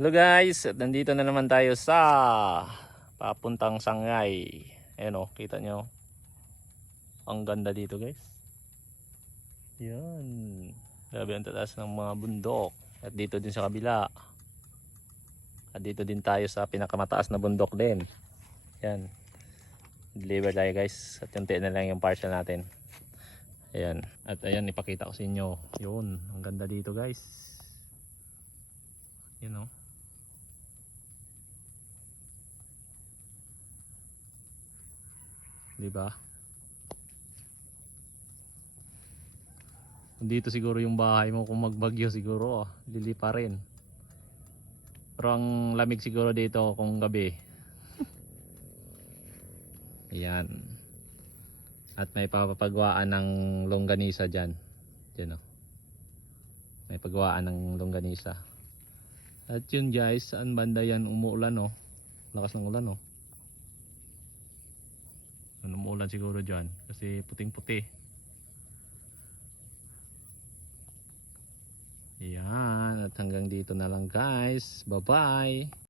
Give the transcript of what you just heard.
Hello guys, at nandito na naman tayo sa papuntang Sangay. Ayan o, kita nyo. Ang ganda dito guys. Yan. Grabe ang tatas ng mga bundok. At dito din sa kabila. At dito din tayo sa pinakamataas na bundok din. Yan. Deliver tayo guys. At yunti na lang yung parcel natin. Ayan. At ayan, ipakita ko sa inyo. Yun. Ang ganda dito guys. Yun o. Di ba? Dito siguro yung bahay mo kung magbagyo siguro, oh, lili pa rin. Pero ang lamig siguro dito kung gabi. Ayan. At may papapagwaan ng longganisa dyan. Dyan oh. May pagwaan ng longganisa. At yun guys, saan banda yan umuulan oh. Lakas ng ulan oh. Umuulan siguro dyan kasi puting puti. Yan at hanggang dito na lang guys. Bye bye.